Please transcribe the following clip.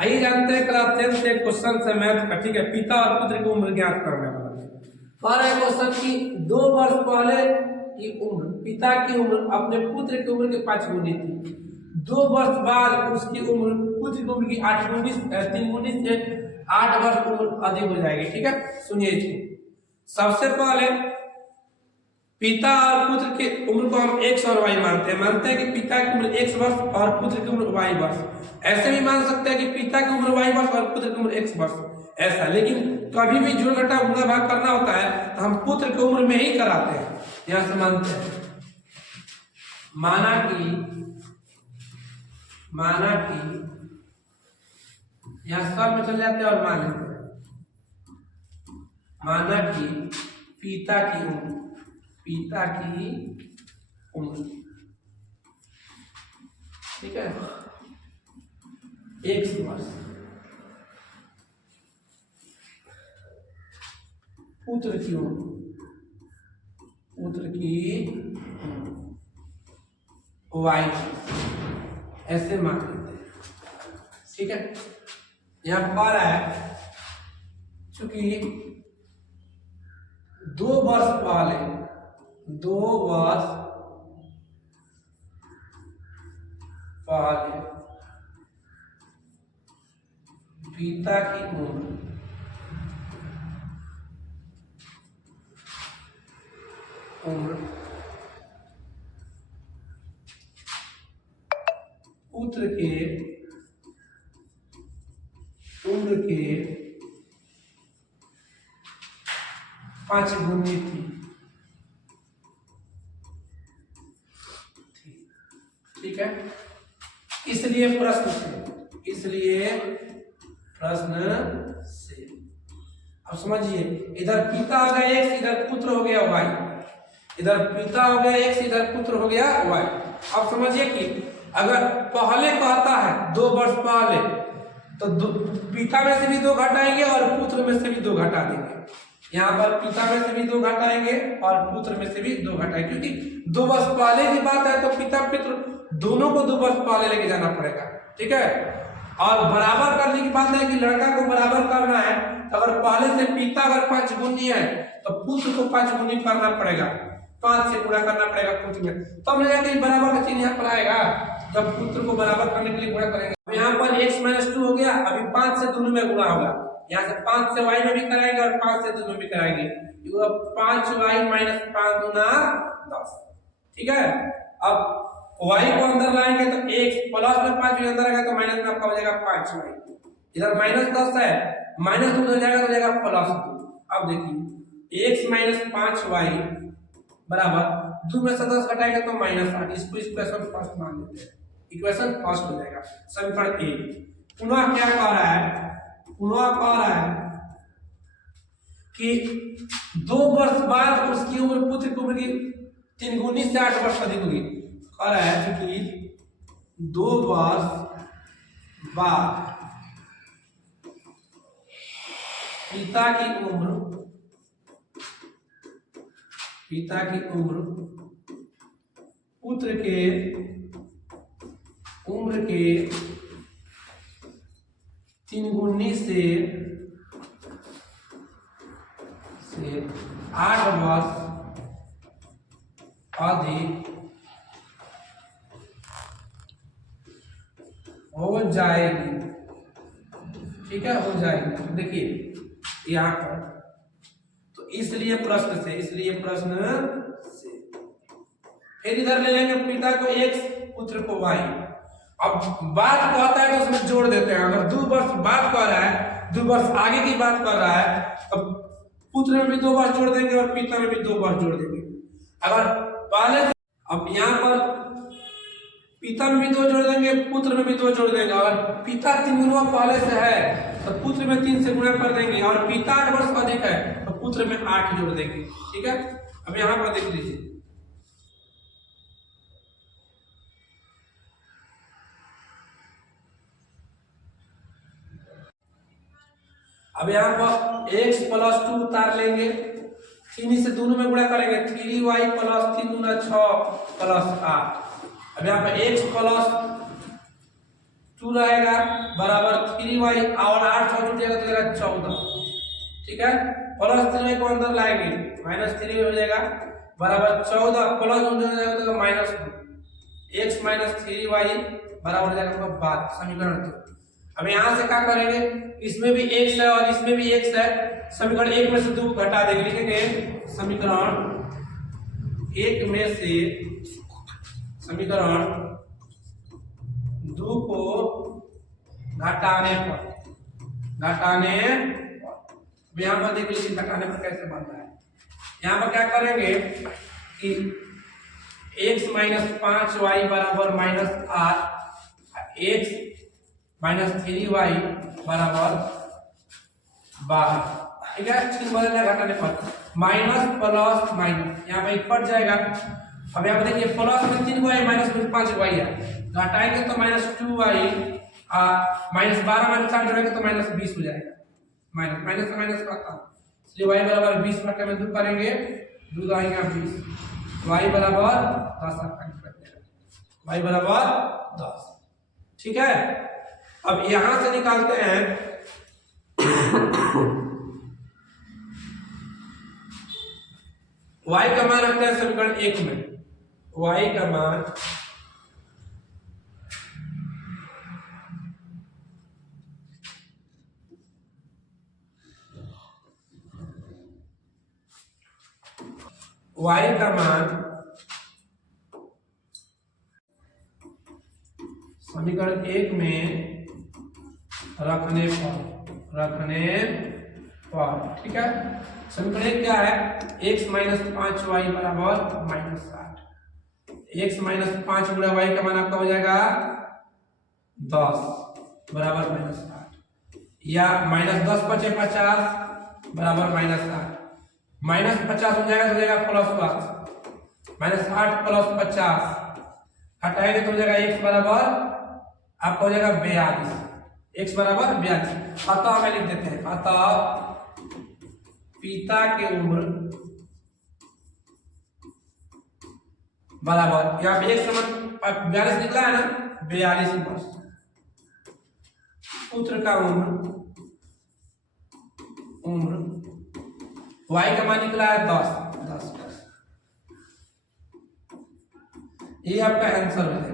आइए जानते हैं क्लास 10 से क्वेश्चन से मैथ का। ठीक है, पिता और पुत्र की उम्र ज्ञात करने वाला है। पहला क्वेश्चन की 2 वर्ष पहले की उम्र पिता की उम्र अपने पुत्र की उम्र के 5 गुनी थी। 2 वर्ष बाद उसकी उम्र पुत्र की उम्र की 8 गुनी 3 गुनी से 8 वर्ष उम्र अधिक हो जाएगी। ठीक है, सुनिए इसको। सबसे पहले पिता और पुत्र की उम्र को हम x और y मानते हैं कि पिता की उम्र x वर्ष और पुत्र की उम्र y वर्ष। ऐसे भी मान सकते हैं कि पिता की उम्र y वर्ष और पुत्र की उम्र x वर्ष, ऐसा। लेकिन कभी भी जोड़ घटा गुणा भाग करना होता है तो हम पुत्र की उम्र में ही कराते हैं। यहां से मानते हैं माना कि यहां सब में चल जाते हैं और मान लेते हैं। माना कि पिता की उम्र ठीक है x वर्ष, पुत्र की y, ऐसे मान लेते हैं। ठीक है, यहां पर है चूंकि 2 वर्ष पहले पिता की उम्र पुत्र के उम्र के 5 गुनी थी। ठीक है, इसलिए प्रश्न से अब समझिए, इधर पिता हो गया x, इधर पुत्र हो गया y। इधर पिता हो गया x, इधर पुत्र हो गया y। अब समझिए कि अगर पहले कहता है 2 वर्ष पहले, तो पिता में से भी 2 घटाएंगे और पुत्र में से भी 2 घटा देंगे। यहाँ पर पिता में से भी 2 घटाएंगे और पुत्र में से भी 2 घटाएंगे, क्योंकि 2 वर्ष पहले की बात है तो पिता पुत्र दोनों को 2 वर्ष पहले लेके जाना पड़ेगा। ठीक है, और बराबर करने की बात है कि लड़का को बराबर करना है तो अगर पहले से पिता अगर 5 गुनी है तो पुत्र को 5 गुनी करना पड़ेगा, 5 से गुणा करना पड़ेगा पुत्र में, तब तो जाके बराबर का चिन्ह यहाँ पर आएगा। जब पुत्र को बराबर करने के लिए गुणा करेंगे, यहाँ पर x - 2 हो गया, अभी 5 से दोनों में गुणा होगा। यहाँ से 5 से y में भी कराएंगे और 5 से दोनों में कराएंगे, 5y - 5 गुना 10। ठीक है, अब y को अंदर लाएंगे तो x प्लस में 5 भी अंदर आएगा तो माइनस में आपका हो जाएगा 5y। इधर -10 है, -2 हो जाएगा तो जाएगा +2। अब देखिए x - 5y बराबर 2 में से 10 घटाएंगे तो -8। इसको इक्वेशन फर्स्ट मान लेते हैं, इक्वेशन फर्स्ट हो जाएगा। समीकरण 1 पुनः क्या कह रहा है कि 2 वर्ष बाद उसकी उम्र पुत्र की उम्र की 3 गुनी से 8 वर्ष अधिक होगी। कह रहा है कि 2 वर्ष बाद पिता की उम्र पुत्र के उम्र के 3 गुनी से 8 वर्ष अधिक हो जाएगी। ठीक है, हो जाएगी। देखिए यहाँ पर तो इसलिए प्रश्न से फिर इधर ले लेंगे पिता को x, पुत्र को y। अब बात कहता है तो उसमें जोड़ देते हैं। अगर 2 वर्ष बात कर रहा है, 2 वर्ष आगे की बात कर रहा है, तो पुत्र में भी 2 वर्ष जोड़ देंगे और पिता में भी 2 वर्ष जोड़ देंगे। अगर पहले अब यहाँ पर पिता में भी 2 जोड़ देंगे, पुत्र में भी 2 जोड़ देंगे। अगर पिता 3 गुना पहले से है तो पुत्र में 3 से गुणा कर देंगे, और पिता 8 वर्ष अधिक है तो पुत्र में 8 जोड़ देंगे। ठीक है, अब यहाँ पर देख लीजिए, अब यहाँ पर x + 2 उतार लेंगे, 3 से दोनों में गुणा करेंगे, 3y + 3 × 6 + 8। अब यहाँ पे x + 2 रहेगा बराबर 3y और 8 से जुड़ जाएगा तो रहेगा 14। ठीक है, प्लस 3y को अंदर लाएंगे माइनस 3 हो जाएगा बराबर 14 प्लस हो जाएगा तो माइनस 2 x माइनस 3y बराबर हो जाएगा 12 समीकरण 2। अब यहां से क्या करेंगे, इसमें भी x है और इसमें भी x है, समीकरण 1 में से 2 घटा देंगे, लिखेंगे समीकरण 1 में से समीकरण 2 को घटाने पर यहां पर देख लीजिए घटाने पर कैसे बनता है। यहां पर क्या करेंगे कि x माइनस 5y बराबर माइनस 8 x माइनस 3y बराबर 12। ठीक है, चिन्ह बदलना घटाने पर माइनस प्लस माइनस यहाँ पे कट जाएगा। अब यहाँ पे देखिए प्लस में 3y माइनस में 5y है, घटाएंगे तो माइनस 2y माइनस 12 माइनस 8 जोड़ेंगे तो माइनस 20 हो जाएगा। माइनस माइनस से माइनस करता इसलिए y बराबर 20 बटे में 2 करेंगे 2 आएगा 20 y बराबर 10 y बराबर 10। ठीक है, अब यहां से निकालते हैं y का मान रखते हैं समीकरण 1 में, y का मान समीकरण 1 में रखने पर ठीक है, समीकरण 1 क्या है, x माइनस 5y बराबर माइनस 8 x माइनस 5 गुणा y का मान आपका हो जाएगा 10 बराबर माइनस 8 या माइनस 10 पचे 50 बराबर माइनस 8 माइनस 50 हो जाएगा प्लस 5 माइनस 8 प्लस 50 हटाएंगे तो हो जाएगा x बराबर आपका हो जाएगा 42 x बराबर 42। अतः हमें लिख देते हैं अतः पिता की उम्र बराबर यहाँ पे 42 निकला है ना 42 वर्ष, पुत्र का उम्र y का मान निकला है 10 ये आपका आंसर है।